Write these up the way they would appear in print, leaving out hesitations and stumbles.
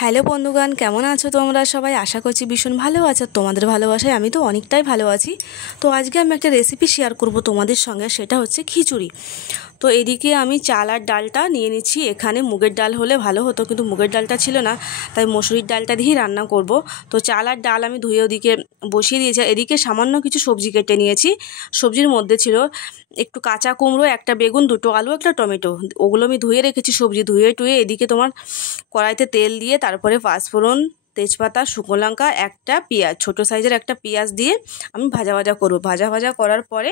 Hello বন্ধুগণ, কেমন আছো তোমরা সবাই? আশা করছি ভীষণ ভালো আছো। তোমাদের ভালোবাসায় আমি তো অনেকটাই ভালো আছি। তো আজকে আমি একটা রেসিপি শেয়ার করব তোমাদের সঙ্গে, সেটা হচ্ছে খিচুড়ি। তো এদিকে আমি চাল আর ডালটা নিয়ে নিচ্ছি। এখানে মুগের ডাল হলে ভালো হতো, কিন্তু মুগের ডালটা ছিল না, তাই মসুরির ডালটা দিয়েই রান্না করব। তো চাল আর ডাল আমি ধুয়ে ওদিকে বসিয়ে দিয়েছি। এদিকে সামান্য কিছু সবজি কেটে নিয়েছি। সবজির মধ্যে ছিল একটু কাঁচা কুমড়ো, একটা বেগুন, দুটো আলু, একটা টমেটো। ওগুলো আমি ধুয়ে রেখেছি, সবজি ধুয়ে টুয়ে। এদিকে তোমার কড়াইতে তেল দিয়ে তারপরে পাঁচফোড়ন, তেজপাতা, শুকনো লঙ্কা, একটা পেঁয়াজ, ছোটো সাইজের একটা পেঁয়াজ দিয়ে আমি ভাজা ভাজা করবো। ভাজা ভাজা করার পরে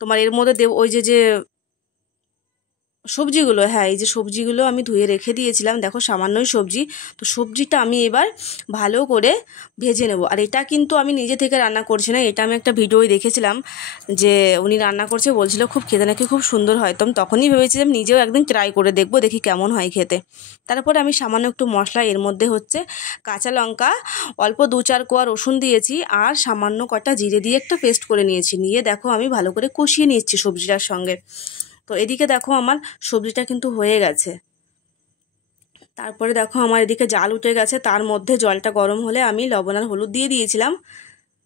তোমার এর মধ্যে দেব ওই যে সবজিগুলো। হ্যাঁ, এই যে সবজিগুলো আমি ধুয়ে রেখে দিয়েছিলাম, দেখো সামান্যই সবজি। তো সবজিটা আমি এবার ভালো করে ভেজে নেব। আর এটা কিন্তু আমি নিজে থেকে রান্না করছি না, এটা আমি একটা ভিডিওই দেখেছিলাম যে উনি রান্না করছে, বলছিল খুব খেতে নাকি খুব সুন্দর হয়। তো আমি তখনই ভেবেছিলাম নিজেও একদিন ট্রাই করে দেখবো, দেখি কেমন হয় খেতে। তারপরে আমি সামান্য একটু মশলা, এর মধ্যে হচ্ছে কাঁচা লঙ্কা, অল্প 2-4 কোয়া রসুন দিয়েছি, আর সামান্য কটা জিরে দিয়ে একটা পেস্ট করে নিয়েছি। নিয়ে দেখো আমি ভালো করে কষিয়ে নিচ্ছি সবজিটার সঙ্গে। তো এদিকে দেখো আমার সবজিটা কিন্তু হয়ে গেছে। তারপরে দেখো আমার এদিকে জাল উঠে গেছে, তার মধ্যে জলটা গরম হলে আমি লবণ আর হলুদ দিয়ে দিয়েছিলাম,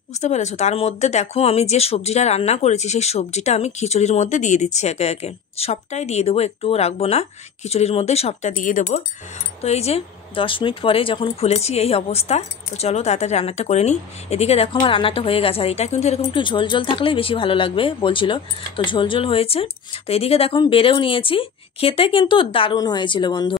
বুঝতে পেরেছো? তার মধ্যে দেখো আমি যে সবজিটা রান্না করেছি সেই সবজিটা আমি খিচুড়ির মধ্যে দিয়ে দিচ্ছি একে একে। সবটাই দিয়ে দেবো, একটুও রাখবো না, খিচুড়ির মধ্যে সবটা দিয়ে দেবো। তো এই যে 10 মিনিট পরে যখন খুলেছি এই অবস্থা। তো চলো তাড়াতাড়ি রান্নাটা করে নিই। এদিকে দেখো আমার রান্নাটা হয়ে গেছে। আর এটা কিন্তু এরকম একটু ঝোল ঝোল থাকলেই বেশি ভালো লাগবে বলছিল, তো ঝোল ঝোল হয়েছে। তো এদিকে দেখো আমি বেড়েও নিয়েছি। খেতে কিন্তু দারুণ হয়েছিল বন্ধু।